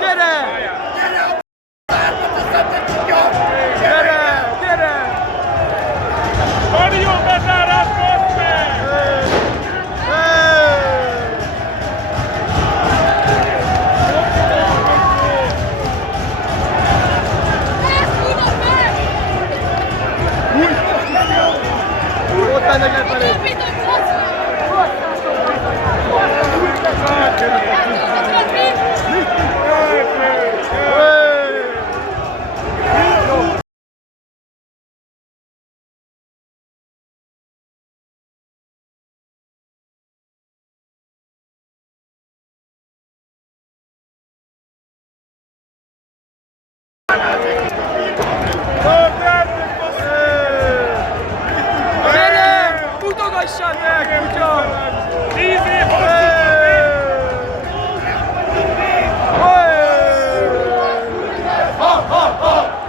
Gyere! Gyere! Gyere! Stadion bezárás, most meg! Ott mennek lefelé! Gyere! Mutogassad meg, kutya! 10 év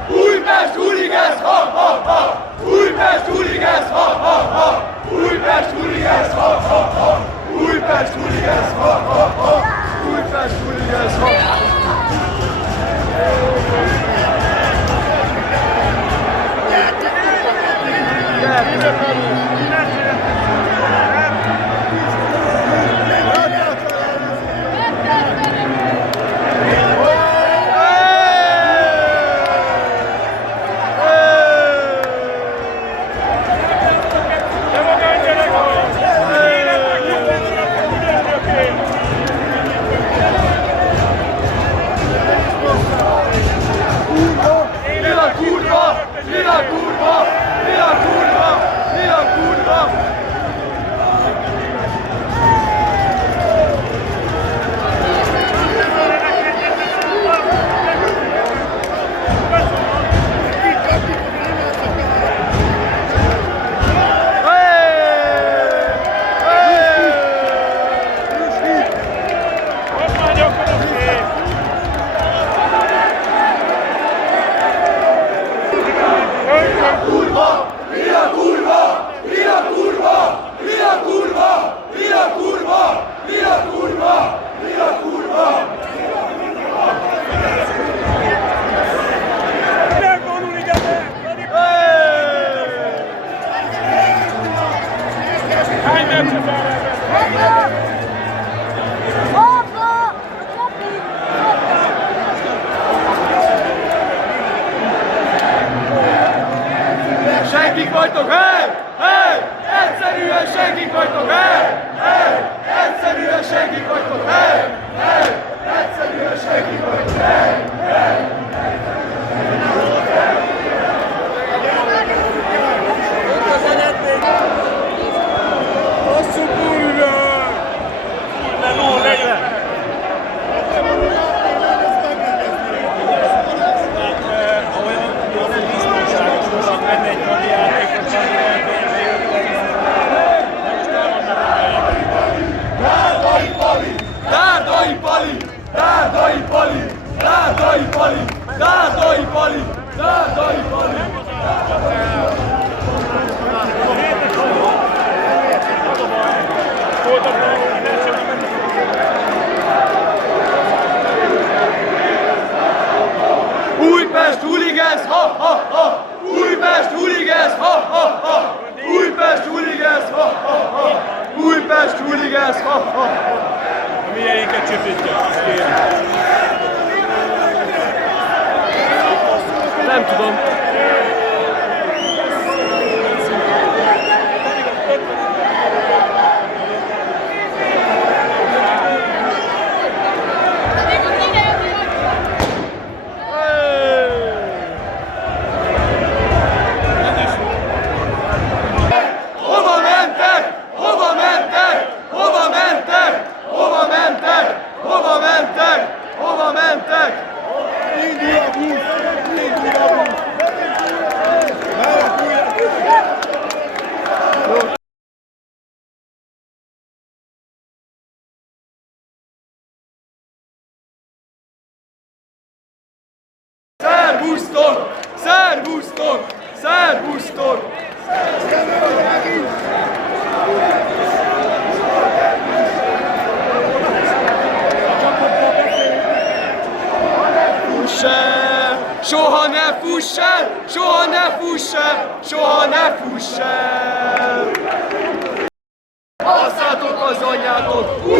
Újpest Hooligans! Ha, ha, ha! Újpest Hooligans! Ha, ha, ha! Újpest Hooligans! Ha, ha, ha! Újpest Hooligans! Ha, ha, ha! Újpest Hooligans! Ha! Senkik vagytok, hely! Hely! Egyszerűen senkik vagytok, hely! Hely! Egyszerűen senkik vagytok, hely! Hely! Egyszerűen senkik vagytok, hely! Hely! hosszú kurva! No, legyen! Olyan biztonságosan menne egy kadi játékos, Dárdai Pali! Dárdai Pali! Dárdai Pali! Dárdai Pali! Dárdai Pali! Dárdai Pali! Újpest Hooligans! Ha, ha, ha! Újpest Hooligans! Ha, ha, ha! Újpest Hooligans! Ha, ha, ha! Újpest Hooligans! Ha, ha, ha! A mieinket csöpítja, azt kérem. Nem tudom. Hova mentek? Hova mentek? Hova mentek? Hova mentek? Hova mentek? Hova mentek? Indul a busz! Indul a busz! Szervusztok! Szervusztok! Szervusztok! Soha ne fuss el, soha ne fuss el, soha ne fuss el! Basszátok az anyjátok!